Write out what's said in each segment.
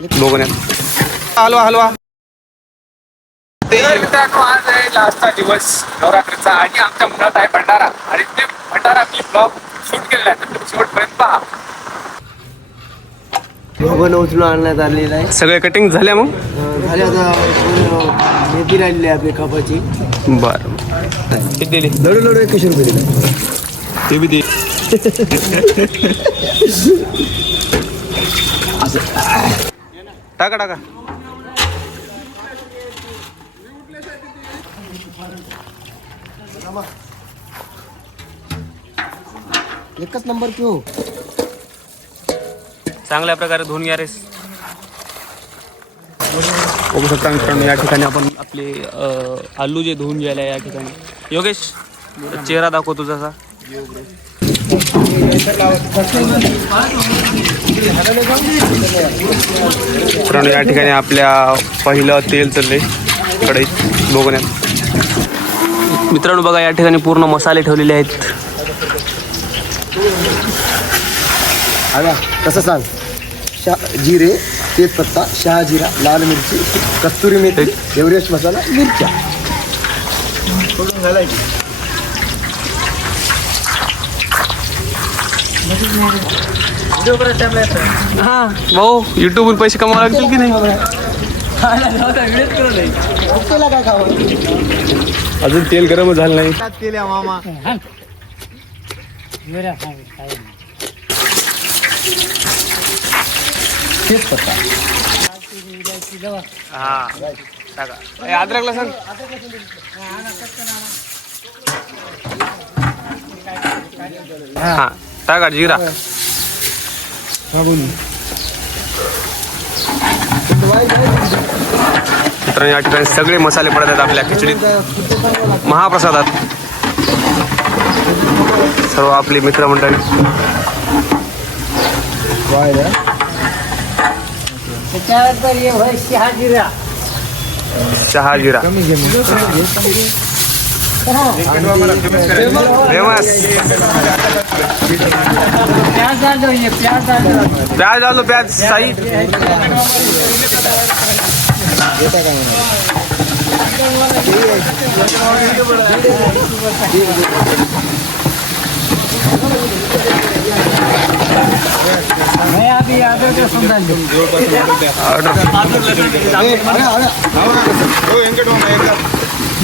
बघण्यात हलवा हलवा तर मित्रांनो आज आहे लास्टचा दिवस नवरात्रीचा आणि आमच्या मुलात आहे भंडारा. आणि ते भंडारा मी ब्लॉग शूट केलेला आहे. तर तुम्ही शेवटपर्यंत पहा. भवन उचलून आणण्यात आलेला आहे. सगळे कटिंग झाल्या मग? अं, झाले आता. मेथी राहिलेली आहे आपली कापाची. बर. किती दिली? लढू लढू एकशे रुपये दिले. ते बी दे. टाका टाका. एकच नंबर की हो चांगल्या प्रकारे धुवून घ्या रेस बघू शकता मित्रांनो या ठिकाणी आपण आपले अ, आलू जे धुवून घ्यायला या ठिकाणी. योगेश चेहरा दाखव तुझा असा मित्रांनो या ठिकाणी आपल्या पहिलं तेल चाललंय कढईत बघण्यात. मित्रांनो बघा या ठिकाणी पूर्ण मसाले ठेवलेले आहेत. कसं सांग? शा जिरे तेजपत्ता शहा जिरा लाल मिरची कस्तुरी मेथी एव्हरेस्ट मसाला मिरच्या. हा. भाऊ युट्यूबवर पैसे कमावा लागतील की नाही? अजून तेल गरम झालं नाही. केल्या मामा तेजपत्ता हा टाका ए, अद्रक लसण हा. टाका जिरा मित्रांनो या ठिकाणी सगळे मसाले पडत आहेत आपल्या खिचडीत. महाप्रसादात. सर्व आपली मित्रमंडळी. हे शहा जिरा. चहा जिरा. फेमस प्याज डालो ये प्याज डालो प्याज प्याज मैं अभी आदर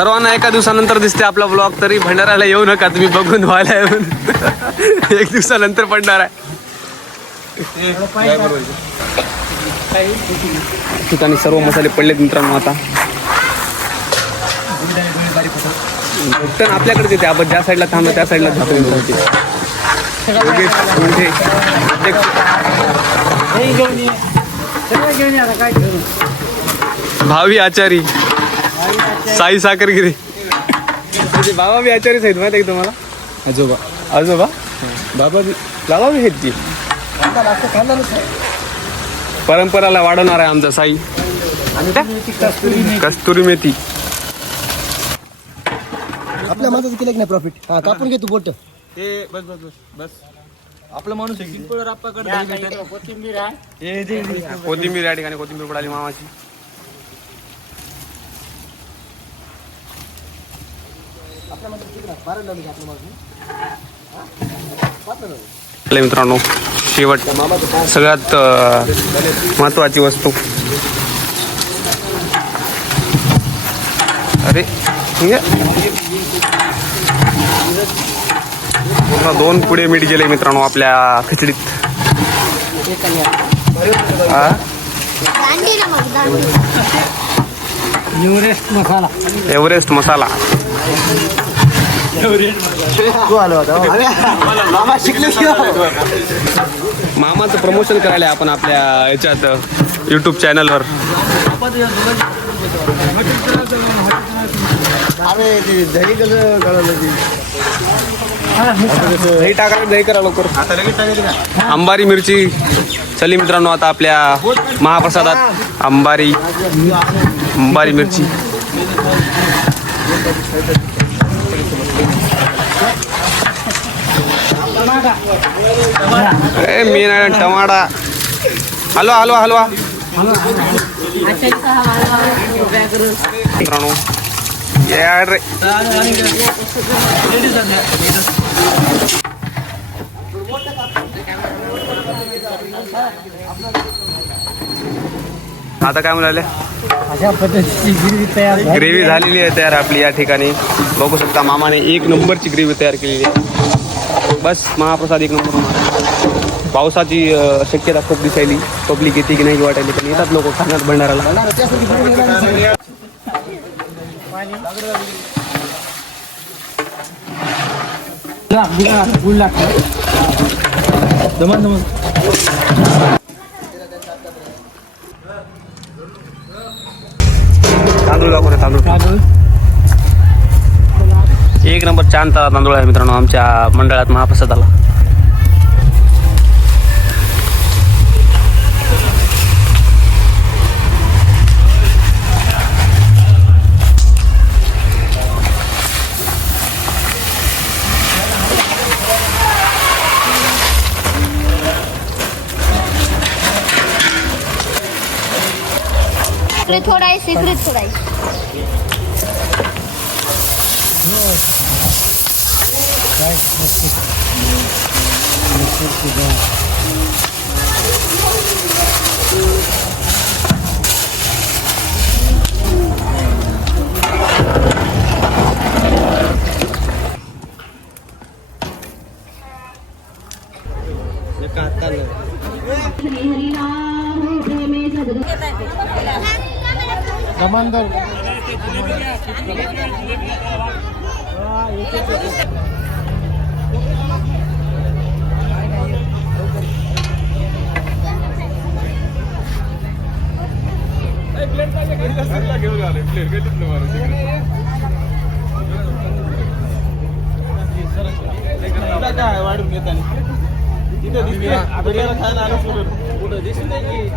सर्वांना एका दिवसानंतर दिसते आपला ब्लॉग तरी भंडाराला येऊ नका तुम्ही बघून व्हायला येऊन. एक दिवसानंतर पडणार आहे. ठिकाणी सर्व मसाले पडलेत मित्रांनो आता. आपल्याकडे येते आपण ज्या साईडला थांबलो त्या साईडला जातो भावी आचारी. साई साखरगिरी. म्हणजे बाबा बी आचारीच आहेत माहिती आहे का तुम्हाला? आजोबा. आजोबा? बाबा बी बाबा बी आहेत की. परंपराला वाढवणार आहे आमचा साई. कस्तुरी मेथी. आपल्या माणसाचं केलं की नाही प्रॉफिट हा कापून घे तू बोट कोथिंबीर आहे. कोथिंबीर या ठिकाणी कोथिंबीर पडाली मामाची. आपल्या मित्रांनो. शेवट सगळ्यात महत्वाची वस्तू. अरे पूर्ण दोन पुढे मीठ गेले मित्रांनो आपल्या खिचडीत. एव्हरेस्ट मसाला एव्हरेस्ट मसाला. तू आलो होता मामा शिकले मामाचं प्रमोशन करायला आपण आपल्या याच्यात युट्यूब चॅनलवर अरे दही कसं दही टाका दही करा लवकर. अंबारी मिरची. चली मित्रांनो आता आपल्या महाप्रसादात अंबारी अंबारी मिरची. ए मी नाही टमाटा हलवा हलवा हलवा या रे आता काय म्हणाले अशा पद्धतीची तयार ग्रेव्ही झालेली आहे तयार आपली या ठिकाणी. बघू शकता मामाने एक नंबरची ग्रेव्ही तयार केलेली आहे. बस महाप्रसाद एक नंबर पावसाची शक्यता खूप दिसायली. पब्लिक येते की नाही वाटायली पण येतात लोक खाण्यात भंडाराला. दमन दमन. एक नंबर छान ता- तांदूळ आहे मित्रांनो आमच्या मंडळात महाप्रसादाला. थोडा आहे सिक्रेट थोडा आहे guys masih masih sudah Командор. घेऊन आले प्लेट काय तिथलं मारा काय वाढून घेताना तिथे दिसते आपल्याला खायला आलं सोडून कुठं दिसून नाही की